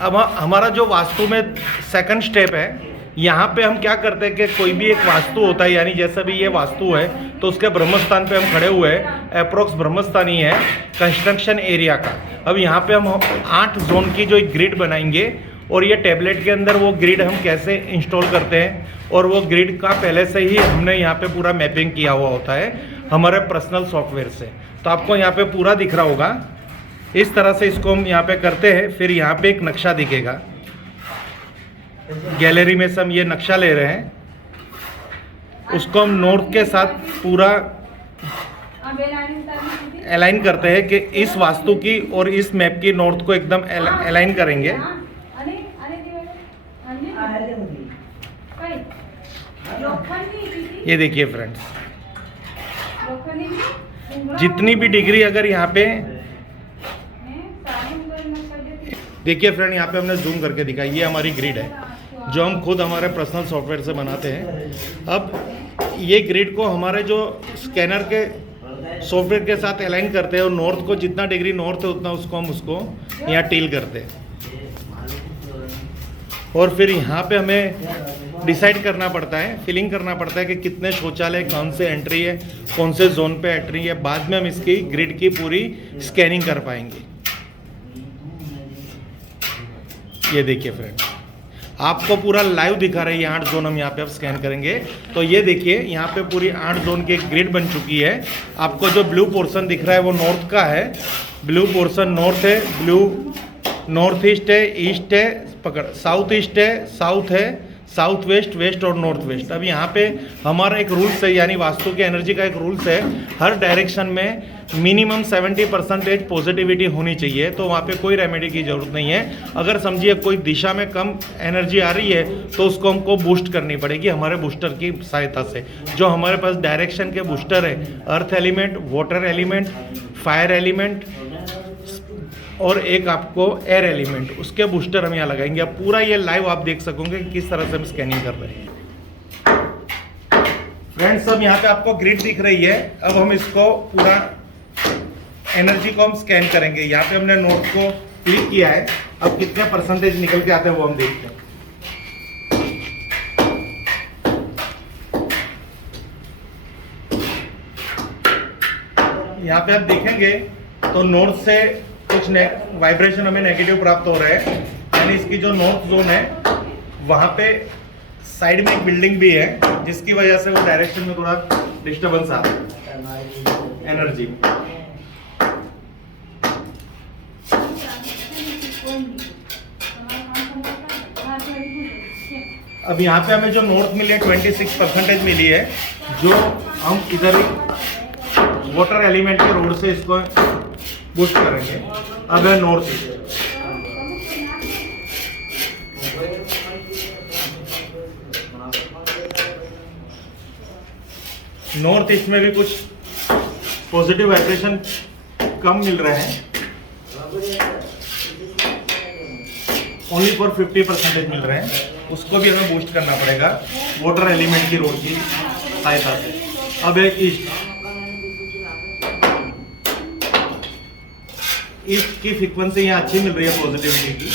अब हमारा जो वास्तु में सेकंड स्टेप है, यहाँ पे हम क्या करते हैं कि कोई भी एक वास्तु होता है, यानी जैसा भी ये वास्तु है तो उसके ब्रह्मस्थान पे हम खड़े हुए हैं, अप्रोक्स ब्रह्मस्थान ही है कंस्ट्रक्शन एरिया का। अब यहाँ पे हम 8 जोन की जो एक ग्रिड बनाएंगे और ये टैबलेट के अंदर वो ग्रिड हम कैसे इंस्टॉल करते हैं, और वो ग्रिड का पहले से ही हमने यहाँ पे पूरा मैपिंग किया हुआ होता है हमारे पर्सनल सॉफ्टवेयर से। तो आपको यहाँ पे पूरा दिख रहा होगा, इस तरह से इसको हम यहाँ पे करते हैं। फिर यहाँ पे एक नक्शा दिखेगा, गैलरी में से हम ये नक्शा ले रहे हैं, उसको हम नॉर्थ के साथ पूरा अलाइन करते हैं कि इस वास्तु की और इस मैप की नॉर्थ को एकदम अलाइन करेंगे। ये देखिए फ्रेंड्स, जितनी भी डिग्री अगर यहाँ पे देखिए फ्रेंड, यहाँ पे हमने जूम करके दिखाई, ये हमारी ग्रिड है जो हम खुद हमारे पर्सनल सॉफ्टवेयर से बनाते हैं। अब ये ग्रिड को हमारे जो स्कैनर के सॉफ्टवेयर के साथ अलाइन करते हैं और नॉर्थ को जितना डिग्री नॉर्थ है उतना उसको हम उसको यहाँ टील करते हैं। और फिर यहाँ पे हमें डिसाइड करना पड़ता है, फिलिंग करना पड़ता है कि कितने शौचालय, कौन से एंट्री है, कौन से जोन पे एंट्री है। बाद में हम इसकी ग्रिड की पूरी स्कैनिंग कर पाएंगे। ये देखिए फ्रेंड, आपको पूरा लाइव दिखा रही है 8 जोन हम यहाँ पे अब स्कैन करेंगे। तो ये देखिए यहाँ पे पूरी 8 जोन की ग्रिड बन चुकी है। आपको जो ब्लू पोर्शन दिख रहा है वो नॉर्थ का है, ब्लू पोर्शन नॉर्थ है, ब्लू नॉर्थ ईस्ट है, ईस्ट है, पकड़ साउथ ईस्ट है, साउथ है, साउथ वेस्ट, वेस्ट और नॉर्थ वेस्ट। अब यहाँ पे हमारा एक रूल्स है, यानी वास्तु की एनर्जी का एक रूल्स है, हर डायरेक्शन में मिनिमम 70% पॉजिटिविटी होनी चाहिए। तो वहाँ पे कोई रेमेडी की ज़रूरत नहीं है। अगर समझिए कोई दिशा में कम एनर्जी आ रही है तो उसको हमको बूस्ट करनी पड़ेगी हमारे बूस्टर की सहायता से। जो हमारे पास डायरेक्शन के बूस्टर है, earth element, water element, fire element और एक आपको एयर एलिमेंट, उसके बूस्टर हम यहाँ लगाएंगे। अब पूरा ये लाइव आप देख सकोगे कि किस तरह से हम स्कैनिंग कर रहे हैं। फ्रेंड्स, अब यहाँ पे आपको ग्रिड दिख रही है। अब हम इसको पूरा एनर्जी को हम स्कैन करेंगे। यहाँ पे हमने नोट को क्लिक किया है, अब कितने परसेंटेज निकल के आते हैं वो हम देखते हैं। यहाँ पे आप देखेंगे तो नॉर्थ से कुछ वाइब्रेशन हमें नेगेटिव प्राप्त हो रहा है, यानी इसकी जो नॉर्थ जोन है वहाँ पे साइड में एक बिल्डिंग भी है, जिसकी वजह से वो डायरेक्शन में थोड़ा डिस्टर्बेंस आ रहा है एनर्जी। अब यहाँ पे हमें जो नॉर्थ मिली है 26% मिली है, जो हम इधर वाटर एलिमेंट के रोड से इसको बूस्ट करेंगे। अब है नॉर्थ ईस्ट, नॉर्थ ईस्ट में भी कुछ पॉजिटिव वाइब्रेशन कम मिल रहे हैं, ओनली फॉर 50% मिल रहे हैं। उसको भी हमें बूस्ट करना पड़ेगा वाटर एलिमेंट की रोड की सहायता से। अब है ईस्ट, ईस्ट की फ्रीक्वेंसी यहाँ अच्छी मिल रही है पॉजिटिविटी की।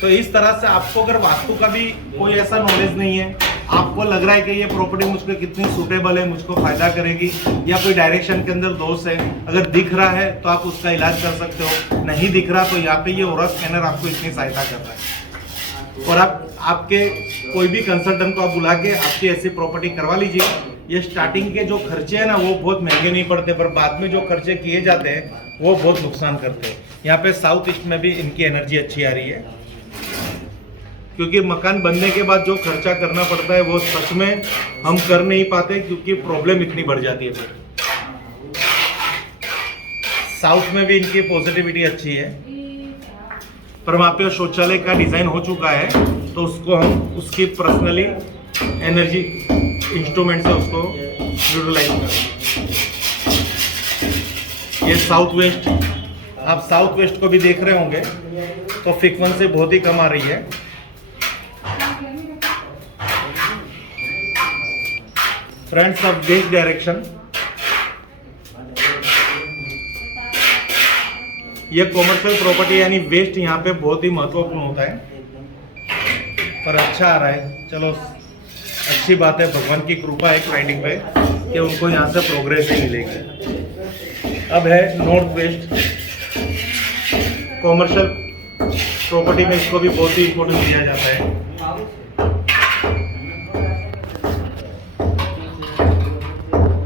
तो इस तरह से आपको अगर वास्तु का भी कोई ऐसा नॉलेज नहीं है, आपको लग रहा है कि ये प्रॉपर्टी मुझको कितनी सूटेबल है, मुझको फायदा करेगी, या कोई डायरेक्शन के अंदर दोष है, अगर दिख रहा है तो आप उसका इलाज कर सकते हो, नहीं दिख रहा तो यहाँ पे ये ऑरा स्कैनर आपको इतनी सहायता कर रहा है। और आप आपके कोई भी कंसल्टेंट को आप बुला के आपकी ऐसी प्रॉपर्टी करवा लीजिए। ये स्टार्टिंग के जो खर्चे हैं ना वो बहुत महंगे नहीं पड़ते, पर बाद में जो खर्चे किए जाते हैं वो बहुत नुकसान करते हैं। यहाँ पे साउथ ईस्ट में भी इनकी एनर्जी अच्छी आ रही है, क्योंकि मकान बनने के बाद जो खर्चा करना पड़ता है वो सच में हम कर नहीं पाते, क्योंकि प्रॉब्लम इतनी बढ़ जाती है। फिर साउथ में भी इनकी पॉजिटिविटी अच्छी है, पर वहाँ पे शौचालय का डिज़ाइन हो चुका है, तो उसको हम उसकी पर्सनली एनर्जी इंस्ट्रूमेंट से उसको यूटिलाइज करें। ये साउथ वेस्ट, आप साउथ वेस्ट को भी देख रहे होंगे तो फ्रीक्वेंसी बहुत ही कम आ रही है। फ्रेंड्स, अब वेस्ट डायरेक्शन, ये कॉमर्शियल प्रॉपर्टी यानी वेस्ट यहाँ पे बहुत ही महत्वपूर्ण होता है, पर अच्छा आ रहा है। चलो अच्छी बात है, भगवान की कृपा है क्लाइंटिंग पे कि उनको यहाँ से प्रोग्रेस ही मिलेगी। अब है नॉर्थ वेस्ट कॉमर्शियल प्रॉपर्टी में, इसको भी बहुत ही इम्पोर्टेंस दिया जाता है।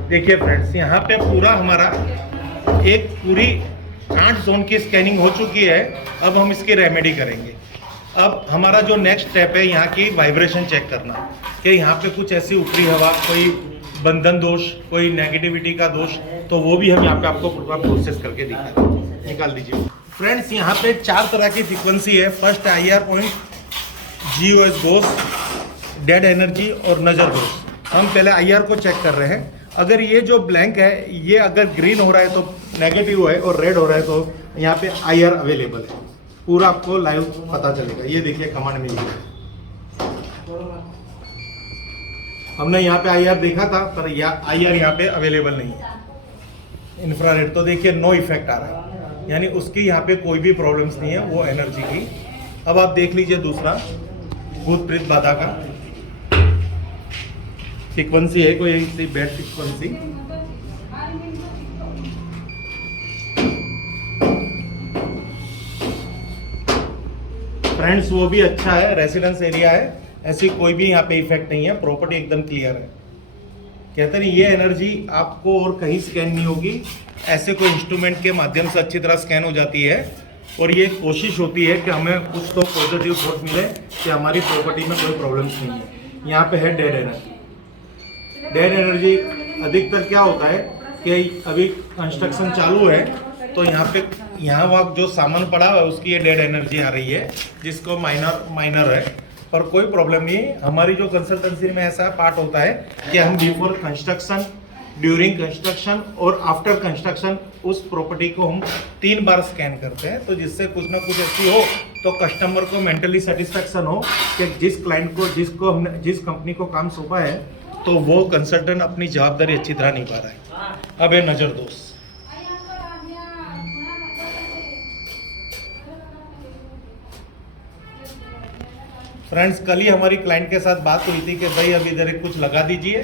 देखिए फ्रेंड्स, यहाँ पे पूरा हमारा एक पूरी 8 जोन की स्कैनिंग हो चुकी है। अब हम इसकी रेमेडी करेंगे। अब हमारा जो नेक्स्ट स्टेप है यहाँ की वाइब्रेशन चेक करना, कि यहाँ पे कुछ ऐसी ऊपरी हवा, कोई बंधन दोष, कोई नेगेटिविटी का दोष, तो वो भी हम यहाँ पे आपको पूरा प्रोसेस करके निकाल दीजिए। फ्रेंड्स, यहाँ पे 4 तरह की फ्रीक्वेंसी है। First IR point, GOS Ghosh, dead energy और नज़र दोष। हम पहले IR को चेक कर रहे हैं। अगर ये जो ब्लैंक है ये अगर ग्रीन हो रहा है तो नेगेटिव है, और रेड हो रहा है तो यहाँ पे IR अवेलेबल है। पूरा आपको लाइव पता चलेगा। ये देखिए कमांड में है। हमने यहाँ पे IR देखा था, पर IR यहाँ पे अवेलेबल नहीं है। इंफ्रारेड तो देखिए नो इफेक्ट आ रहा है, यानी उसकी यहाँ पे कोई भी प्रॉब्लम्स नहीं है वो एनर्जी की। अब आप देख लीजिए दूसरा भूत प्रेत बाधा का फ्रीक्वेंसी है, कोई ऐसी बैड फ्रीक्वेंसी। फ्रेंड्स, वो भी अच्छा है, रेसिडेंस एरिया है, ऐसी कोई भी यहाँ पे इफेक्ट नहीं है, प्रॉपर्टी एकदम क्लियर है। कहते नहीं ये एनर्जी आपको और कहीं स्कैन नहीं होगी, ऐसे कोई इंस्ट्रूमेंट के माध्यम से अच्छी तरह स्कैन हो जाती है। और ये कोशिश होती है कि हमें कुछ तो पॉजिटिव थॉट मिले कि हमारी प्रॉपर्टी में कोई प्रॉब्लम्स नहीं है। यहाँ पे है डेड एनर्जी। डेड एनर्जी अधिकतर क्या होता है कि अभी कंस्ट्रक्शन चालू है तो यहाँ वहाँ जो सामान पड़ा है उसकी ये डेड एनर्जी आ रही है, जिसको माइनर है, पर कोई प्रॉब्लम नहीं। हमारी जो कंसल्टेंसी में ऐसा पार्ट होता है कि हम बिफोर कंस्ट्रक्शन, ड्यूरिंग कंस्ट्रक्शन और आफ्टर कंस्ट्रक्शन उस प्रॉपर्टी को हम 3 बार स्कैन करते हैं, तो जिससे कुछ ना कुछ ऐसी हो तो कस्टमर को मेंटली सेटिस्फेक्शन हो कि जिस क्लाइंट को जिस कंपनी को काम सौंपा है तो वो कंसल्टेंट अपनी जवाबदारी अच्छी तरह निभा रहा है। अब है नज़र दोष। फ्रेंड्स, कल ही हमारी क्लाइंट के साथ बात हुई थी कि भाई अब इधर कुछ लगा दीजिए,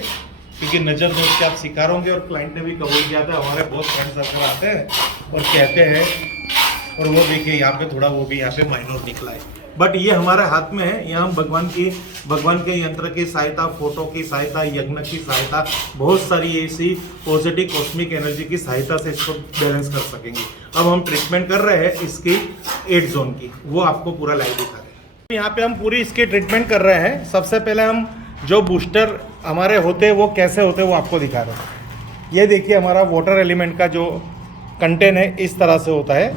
क्योंकि नज़र दोष के आप शिकार होंगे। और क्लाइंट ने भी कबूल किया था। हमारे बहुत फ्रेंड सर्कल आते हैं और कहते हैं, और वो देखिए यहाँ पे थोड़ा वो भी यहाँ पे माइनर निकला है, बट ये हमारे हाथ में है। यहाँ हम भगवान के यंत्र की सहायता, फोटो की सहायता, यज्ञ की सहायता, बहुत सारी ऐसी पॉजिटिव कॉस्मिक एनर्जी की सहायता से इसको बैलेंस कर सकेंगे। अब हम ट्रीटमेंट कर रहे हैं इसकी 8 जोन की, वो आपको पूरा लाइव दिखा रहे हैं। यहाँ पे हम पूरी इसकी ट्रीटमेंट कर रहे हैं। सबसे पहले हम जो बूस्टर हमारे होते हैं वो कैसे होते हैं वो आपको दिखा रहे हैं। ये देखिए हमारा वाटर एलिमेंट का जो कंटेंट है इस तरह से होता है।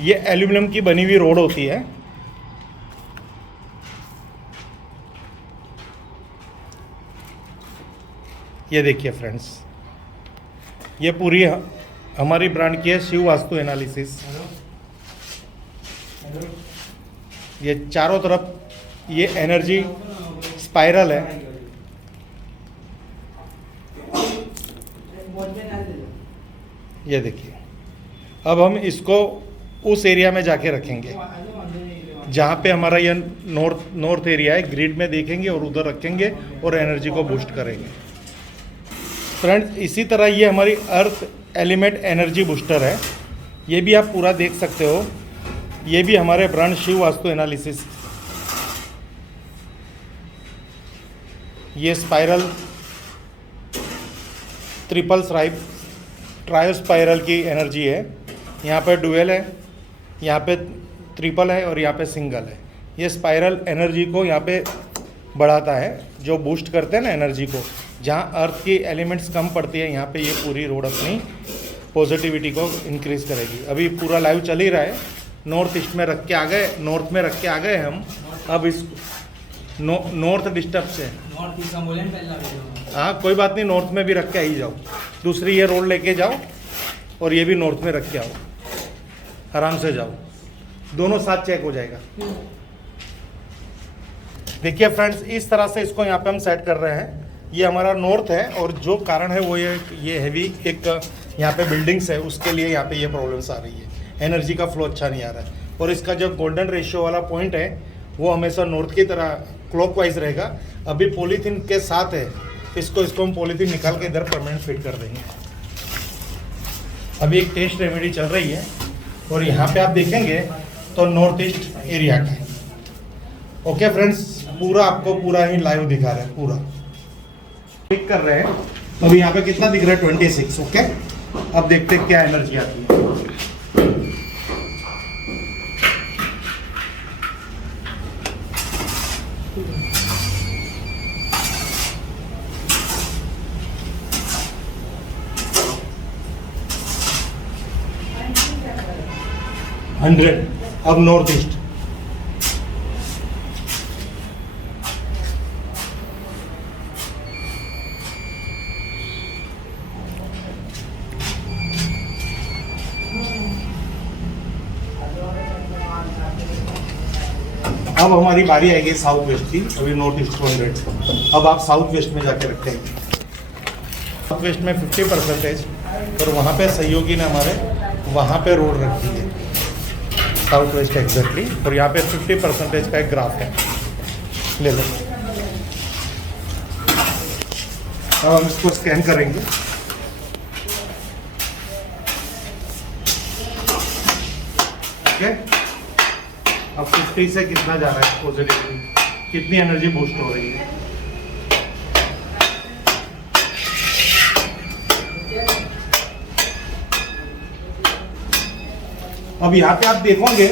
ये एल्यूमिनियम की बनी हुई रोड होती है। ये देखिए फ्रेंड्स, ये पूरी हमारी ब्रांड की है शिव वास्तु एनालिसिस। ये चारों तरफ ये एनर्जी स्पाइरल है। ये देखिए, अब हम इसको उस एरिया में जाके रखेंगे जहाँ पे हमारा ये नॉर्थ एरिया है, ग्रिड में देखेंगे और उधर रखेंगे और एनर्जी को बूस्ट करेंगे। फ्रेंड्स, इसी तरह ये हमारी अर्थ एलिमेंट एनर्जी बूस्टर है। ये भी आप पूरा देख सकते हो। ये भी हमारे ब्रांड शिव वास्तु एनालिसिस। ये स्पाइरल ट्रिपल ट्रायोस्पाइरल की एनर्जी है। यहाँ पे डुअल है, यहाँ पे ट्रिपल है और यहाँ पे सिंगल है। ये स्पाइरल एनर्जी को यहाँ पे बढ़ाता है, जो बूस्ट करते हैं ना एनर्जी को। जहाँ अर्थ की एलिमेंट्स कम पड़ती है यहाँ पे ये पूरी रोड अपनी पॉजिटिविटी को इंक्रीज करेगी। अभी पूरा लाइव चल ही रहा है। नॉर्थ ईस्ट में रख के आ गए, नॉर्थ में रख के आ गए हम। अब इस नॉर्थ डिस्टर्ब से हाँ कोई बात नहीं, नॉर्थ में भी रख के आ ही जाओ। दूसरी ये रोड लेके जाओ और ये भी नॉर्थ में रख के आओ, आराम से जाओ, दोनों साथ चेक हो जाएगा। देखिए फ्रेंड्स, इस तरह से इसको यहाँ पे हम सेट कर रहे हैं। ये हमारा नॉर्थ है और जो कारण है वो ये हैवी एक यहाँ पे बिल्डिंग्स है, उसके लिए यहाँ पे ये प्रॉब्लम्स आ रही है। एनर्जी का फ्लो अच्छा नहीं आ रहा है। और इसका जो गोल्डन रेशियो वाला पॉइंट है वो हमेशा नॉर्थ की तरह क्लॉकवाइज रहेगा। अभी पॉलीथीन के साथ है, इसको हम पॉलीथीन निकाल के इधर परमानेंट फिट कर देंगे। अभी एक टेस्ट रेमेडी चल रही है और यहाँ पे आप देखेंगे तो नॉर्थ ईस्ट एरिया का है। ओके फ्रेंड्स, पूरा आपको पूरा ही लाइव दिखा रहे हैं, पूरा पिक कर रहे हैं। अभी यहाँ पे कितना दिख रहा है 26। ओके, अब देखते हैं क्या एनर्जी आती है। अब नॉर्थ ईस्ट, अब हमारी बारी आएगी साउथ वेस्ट की। अभी नॉर्थ ईस्ट 200, अब आप साउथ वेस्ट में जाके रखेंगे। साउथ वेस्ट में 50% और वहाँ पे सहयोगी ने हमारे वहाँ पे रोड रख दी है साउथ वेस्ट एग्जैक्टली। और यहाँ पे 50% का एक ग्राफ है, ले लो। अब हम इसको स्कैन करेंगे। ओके, अब 50 से कितना जा रहा है पॉजिटिवली, कितनी एनर्जी बूस्ट हो रही है। अब यहाँ पे आप देखोगे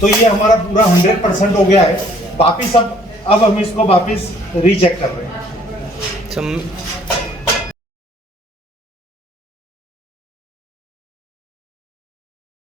तो ये हमारा पूरा 100% हो गया है। वापिस अब हम इसको वापिस रीचेक कर रहे हैं।